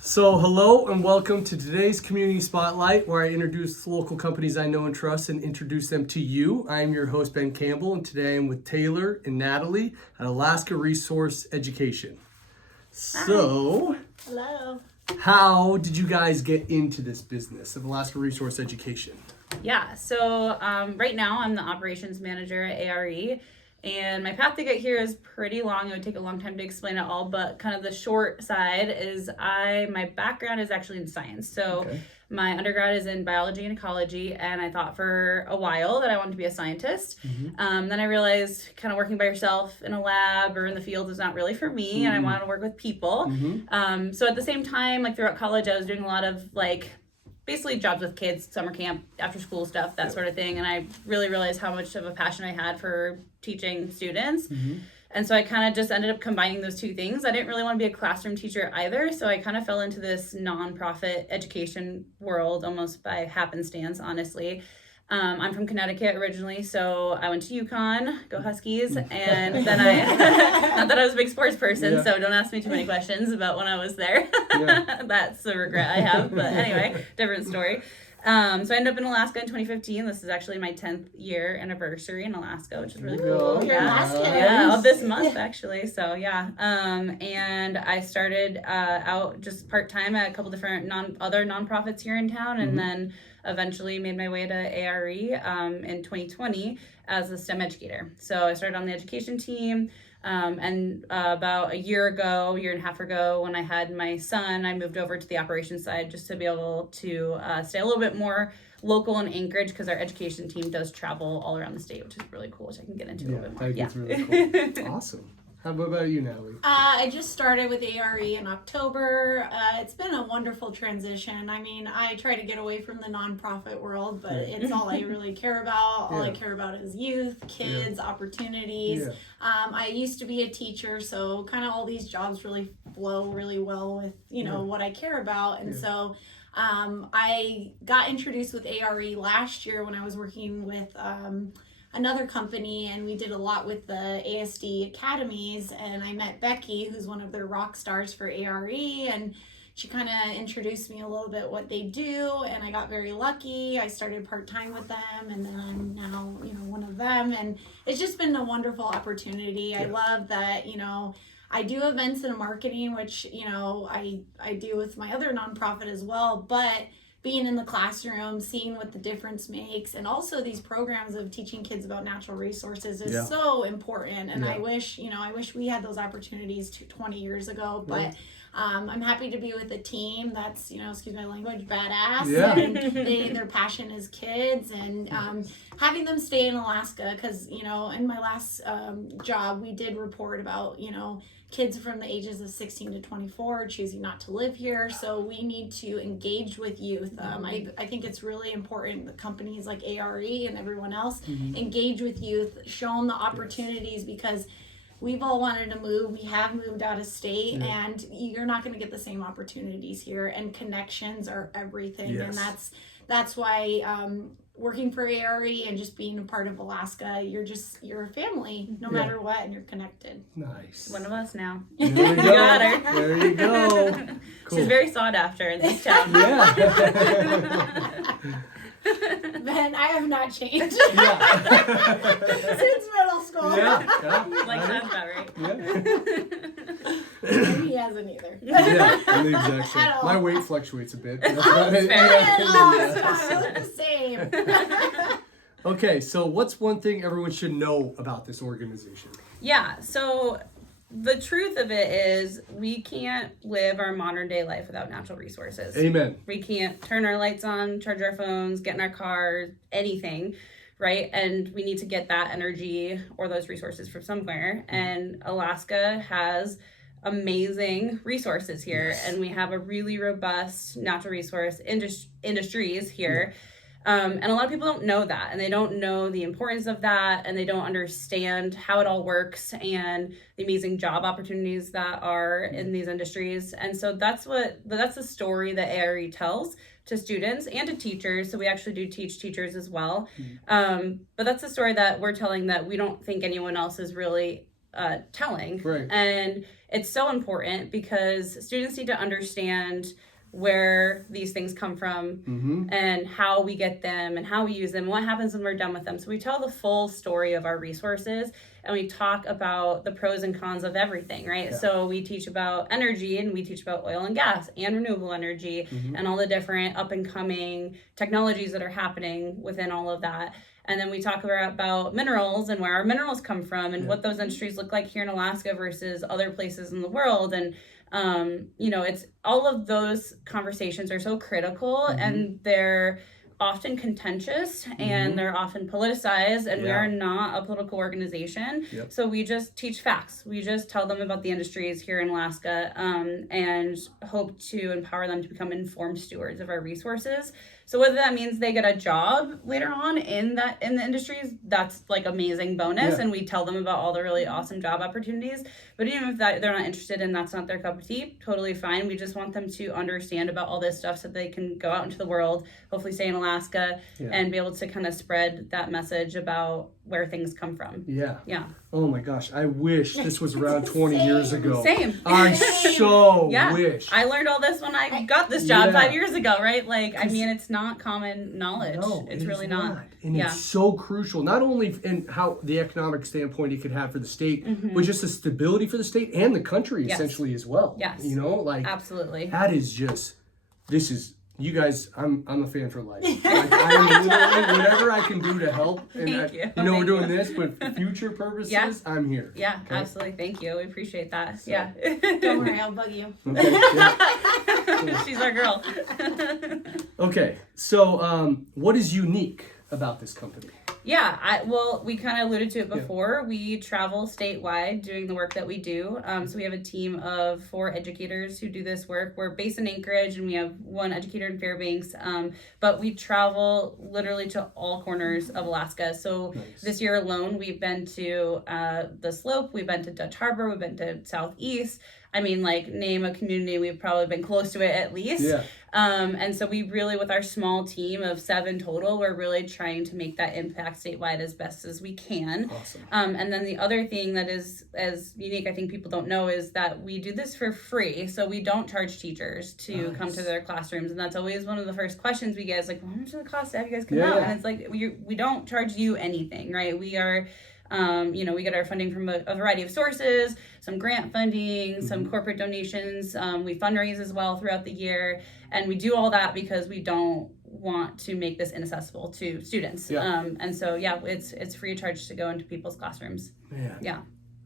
So hello and welcome to today's Community Spotlight, where I introduce local companies I know and trust and introduce them to you. I'm your host, Ben Campbell, and today I'm with Taylor and Natalie at Alaska Resource Education. So, Hello. how did you guys get into this business of Alaska Resource Education? Yeah, so right now I'm the operations manager at ARE, and my path to get here is pretty long. It would take a long time to explain it all, but kind of the short side is my background is actually in science. So my undergrad is in biology and ecology, and I thought for a while that I wanted to be a scientist. Then I realized kind of working by yourself in a lab or in the field is not really for me, and I wanted to work with people. So at the same time, like throughout college, I was doing a lot of basically jobs with kids, summer camp, after school stuff, that sort of thing. And I really realized how much of a passion I had for teaching students. And so I kind of just ended up combining those two things. I didn't really want to be a classroom teacher either. So I kind of fell into this nonprofit education world almost by happenstance, honestly. I'm from Connecticut originally, so I went to UConn, go Huskies, and then not that I was a big sports person, so don't ask me too many questions about when I was there. That's a regret I have, but anyway, different story. So I ended up in Alaska in 2015. This is actually my 10th year anniversary in Alaska, which is really cool. Yeah, of this month actually. So yeah, and I started out just part-time at a couple different other nonprofits here in town, and then eventually made my way to ARE in 2020 as a STEM educator. So I started on the education team, and about a year and a half ago, when I had my son, I moved over to the operations side just to be able to stay a little bit more local in Anchorage, because our education team does travel all around the state, which is really cool, which I can get into a little bit more. It's really cool. Awesome. How about you, Natalie? I just started with ARE in October. It's been a wonderful transition. I mean, I try to get away from the nonprofit world, but it's all I really care about. All I care about is youth, kids, opportunities. I used to be a teacher, so kind of all these jobs really flow really well with, what I care about. And so I got introduced with ARE last year when I was working with another company, and we did a lot with the ASD academies, and I met Becky, who's one of their rock stars for ARE, and she kind of introduced me a little bit what they do, and I got very lucky. I started part-time with them, and then I'm now one of them, and it's just been a wonderful opportunity. I love that I do events and marketing, which I do with my other nonprofit as well, but being in the classroom, seeing what the difference makes, and also these programs of teaching kids about natural resources is so important. And I wish we had those opportunities 20 years ago, but I'm happy to be with a team that's, excuse my language, badass. And their passion is kids, and having them stay in Alaska, because, in my last job, we did report about, kids from the ages of 16 to 24 choosing not to live here. So we need to engage with youth. I think it's really important that companies like ARE and everyone else engage with youth, show them the opportunities, because we've all wanted to move. We have moved out of state, and you're not going to get the same opportunities here. And connections are everything, and that's why working for ARE and just being a part of Alaska, you're a family no matter what, and you're connected. Nice. One of us now. There you go. Got her. There you go. Cool. She's very sought after in this town. Ben, I have not changed since middle school. Like that's about right. And he hasn't either. I'm the exact same. My weight fluctuates a bit. But that's about it. I look the same. Okay, so what's one thing everyone should know about this organization? Yeah, so the truth of it is we can't live our modern day life without natural resources. Amen. We can't turn our lights on, charge our phones, get in our cars, anything, right? And we need to get that energy or those resources from somewhere. And Alaska has amazing resources here, and we have a really robust natural resource industries here. And a lot of people don't know that, and they don't know the importance of that, and they don't understand how it all works and the amazing job opportunities that are in these industries. And so that's the story that ARE tells to students and to teachers. So we actually do teach teachers as well. But that's the story that we're telling, that we don't think anyone else is really telling. Right. And it's so important because students need to understand where these things come from and how we get them and how we use them, what happens when we're done with them. So we tell the full story of our resources and we talk about the pros and cons of everything, right? Yeah. So we teach about energy and we teach about oil and gas and renewable energy and all the different up and coming technologies that are happening within all of that. And then we talk about minerals and where our minerals come from and what those industries look like here in Alaska versus other places in the world. And it's all of those conversations are so critical and they're often contentious and they're often politicized, and we are not a political organization. So we just teach facts. We just tell them about the industries here in Alaska and hope to empower them to become informed stewards of our resources. So whether that means they get a job later on in the industries, that's like amazing bonus. And we tell them about all the really awesome job opportunities. But even if they're not interested and that's not their cup of tea, totally fine. We just want them to understand about all this stuff so they can go out into the world, hopefully stay in Alaska and be able to kind of spread that message about where things come from. Yeah. Oh my gosh, I wish this was around 20 years ago. Same. I so wish. I learned all this when I got this job 5 years ago, right? Like, I mean, it's not common knowledge. No, it's really not. And it's so crucial, not only in how the economic standpoint it could have for the state, but just the stability for the state and the country essentially as well. Yes. You know, like absolutely. That is just, this is, you guys, I'm a fan for life. Like, I am literally, whatever I can do to help. And Thank you. we're doing this, but for future purposes, I'm here. Yeah, okay? Absolutely. Thank you. We appreciate that. So. Yeah. Don't worry, I'll bug you. Okay. She's our girl. Okay. So, what is unique about this company? Yeah, we kind of alluded to it before. Yeah. We travel statewide doing the work that we do. So we have a team of 4 educators who do this work. We're based in Anchorage and we have 1 educator in Fairbanks. But we travel literally to all corners of Alaska. So this year alone, we've been to the Slope, we've been to Dutch Harbor, we've been to Southeast. I mean, like, name a community, we've probably been close to it at least. Yeah. And so we really, with our small team of 7 total, we're really trying to make that impact statewide as best as we can. Awesome. And then the other thing that is as unique, I think people don't know, is that we do this for free. So we don't charge teachers to come to their classrooms. And that's always one of the first questions we get is like, well, how much does it cost to have you guys come out? And it's like, we don't charge you anything, right? We are... we get our funding from a variety of sources, some grant funding, some corporate donations. We fundraise as well throughout the year. And we do all that because we don't want to make this inaccessible to students. Yeah. And so, it's free of charge to go into people's classrooms. Man. Yeah.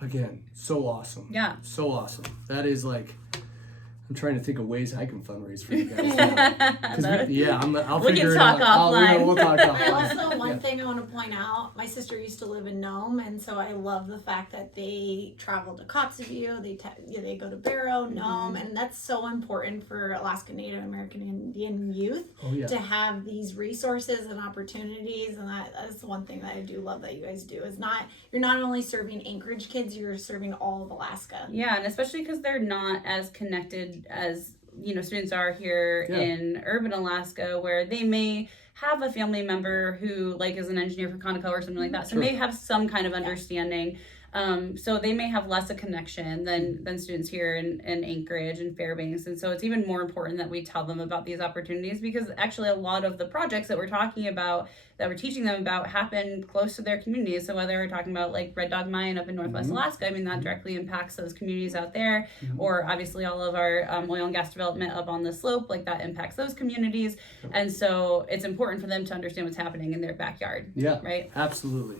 Again, so awesome. Yeah. So awesome. That is like... I'm trying to think of ways I can fundraise for you guys. I'll figure it out. We'll talk offline. Also, one thing I want to point out, my sister used to live in Nome, and so I love the fact that they travel to Kotzebue, they go to Barrow, Nome, and that's so important for Alaska Native American Indian youth to have these resources and opportunities, and that's one thing that I do love that you guys do. You're not only serving Anchorage kids, you're serving all of Alaska. Yeah, and especially because they're not as connected as students are here in urban Alaska, where they may have a family member who is an engineer for Conoco or something like that, so may have some kind of understanding. So they may have less a connection than students here in Anchorage and Fairbanks. And so it's even more important that we tell them about these opportunities, because actually a lot of the projects that we're talking about, that we're teaching them about, happen close to their communities. So whether we're talking about like Red Dog Mine up in Northwest Alaska, I mean, that directly impacts those communities out there, or obviously all of our oil and gas development up on the slope, like that impacts those communities. And so it's important for them to understand what's happening in their backyard. Yeah, right? Absolutely.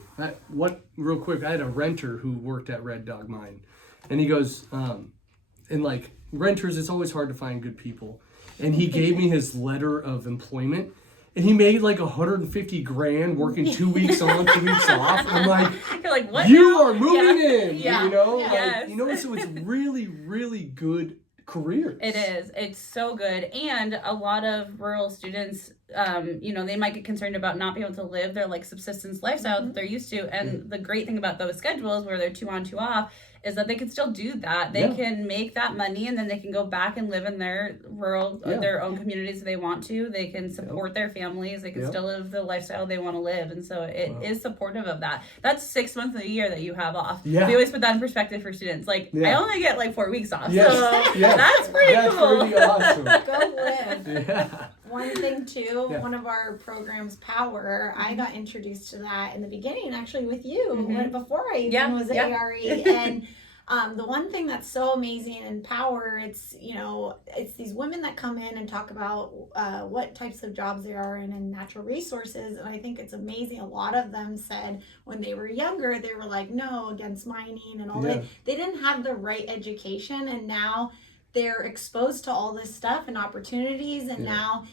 Real quick, I had a renter who worked at Red Dog Mine, and he goes, and like renters, it's always hard to find good people. And he gave me his letter of employment, and he made like $150,000 working 2 weeks on, 2 weeks off. I'm like, you're like, what? You are moving in, yeah. So it's really, really good careers. It is. It's so good. And a lot of rural students, they might get concerned about not being able to live their like subsistence lifestyle that they're used to. And the great thing about those schedules where they're 2 on, 2 off is that they can still do that. They can make that money, and then they can go back and live in their rural, their own communities if they want to. They can support their families. They can still live the lifestyle they want to live. And so it is supportive of that. That's 6 months of the year that you have off. Yeah. We always put that in perspective for students. Like, I only get like 4 weeks off. Yes. So that's pretty cool. Pretty awesome. Go live. Yeah. One thing too, one of our programs, Power, I got introduced to that in the beginning actually with you, when, before I even was at ARE. And the one thing that's so amazing in Power, it's, you know, it's these women that come in and talk about what types of jobs they are in and natural resources. And I think it's amazing. A lot of them said when they were younger, they were like, no, against mining and all that. They didn't have the right education, and now they're exposed to all this stuff and opportunities. And now,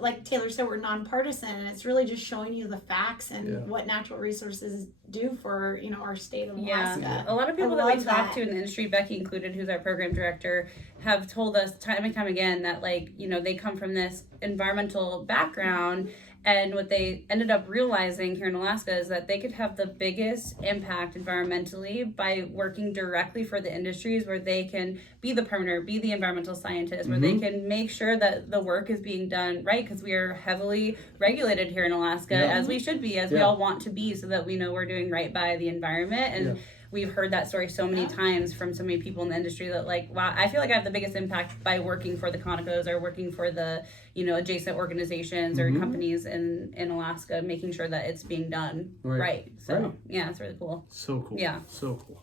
like Taylor said, we're nonpartisan, and it's really just showing you the facts and what natural resources do for, you know, our state of Alaska. Yeah. A lot of people that we talk to in the industry, Becky included, who's our program director, have told us time and time again that, like, you know, they come from this environmental background, and what they ended up realizing here in Alaska is that they could have the biggest impact environmentally by working directly for the industries where they can be the permitter, be the environmental scientist, where they can make sure that the work is being done right, because we are heavily regulated here in Alaska, as we should be, as we all want to be, so that we know we're doing right by the environment. And we've heard that story so many times from so many people in the industry that, like, wow, I feel like I have the biggest impact by working for the Conocos or working for the, you know, adjacent organizations or companies in Alaska, making sure that it's being done right. So yeah, it's really cool. So cool. Yeah. So cool.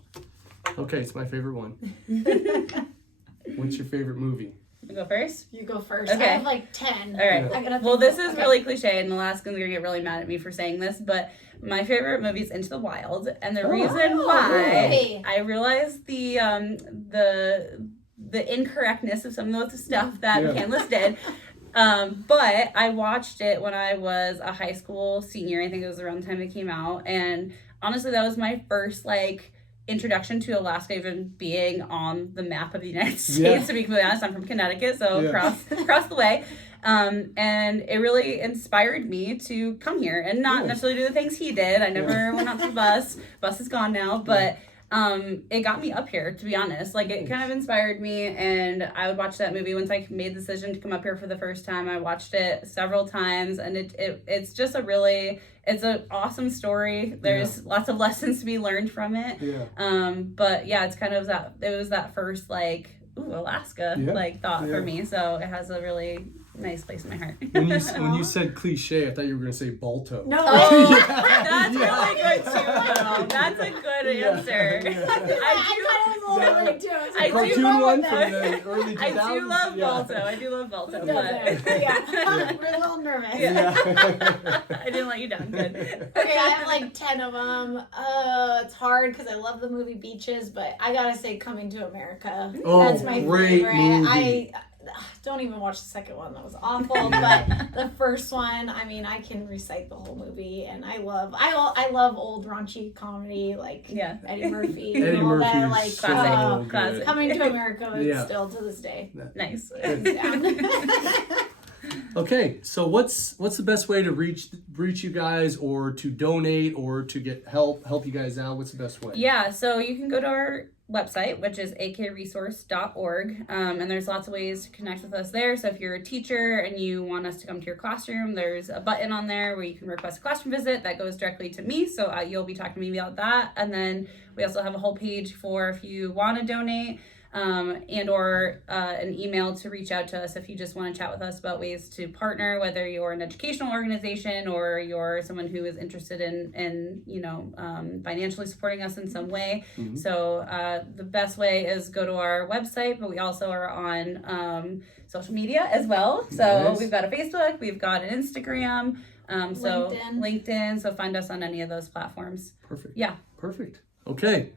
Okay, it's my favorite one. What's your favorite movie? You go first? You go first. Okay. I have like 10. All right. Well, this is really cliche, and Alaskans are going to get really mad at me for saying this, but my favorite movie is Into the Wild, and the reason why I realized the incorrectness of some of the stuff that Canlis did, but I watched it when I was a high school senior. I think it was around the time it came out, and honestly, that was my first, like, introduction to Alaska even being on the map of the United States. To be completely honest, I'm from Connecticut, so across the way. And it really inspired me to come here and not necessarily do the things he did. I never went out to the bus. Bus is gone now, but it got me up here, to be honest. Like, it kind of inspired me, and I would watch that movie once I made the decision to come up here for the first time. I watched it several times, and it's just it's an awesome story. There's lots of lessons to be learned from it. But yeah, it's kind of it was that first, like, ooh, Alaska, like, thought for me. So it has a really nice place in my heart. When you said cliche, I thought you were going to say Balto. No. Oh, that's really good too, though. That's a good answer. I cartoon one from the early 2000s. I do love Balto. I do love Balto. But we're a little nervous. I didn't let you down. Good. Okay, I have like 10 of them. It's hard because I love the movie Beaches, but I gotta say Coming to America. That's my favorite. Movie. I don't even watch the second one. That was awful. But the first one, I mean, I can recite the whole movie, and I love old raunchy comedy like Eddie Murphy. Eddie and all Murphy that, like classic. Coming to America is still to this day. Nice. Okay, so what's the best way to reach you guys, or to donate, or to get help you guys out? What's the best way? Yeah, so you can go to our website, which is akresource.org, and there's lots of ways to connect with us there. So if you're a teacher and you want us to come to your classroom, there's a button on there where you can request a classroom visit that goes directly to me, so you'll be talking to me about that. And then we also have a whole page for if you want to donate, and or an email to reach out to us if you just want to chat with us about ways to partner, whether you're an educational organization or you're someone who is interested in financially supporting us in some way. So the best way is go to our website, but we also are on social media as well. So we've got a Facebook, we've got an Instagram, LinkedIn. So find us on any of those platforms. Perfect. Yeah. Perfect. Okay.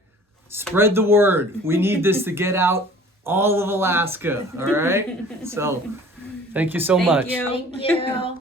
Spread the word. We need this to get out all of Alaska. All right. So, thank you so much. Thank you. Thank you.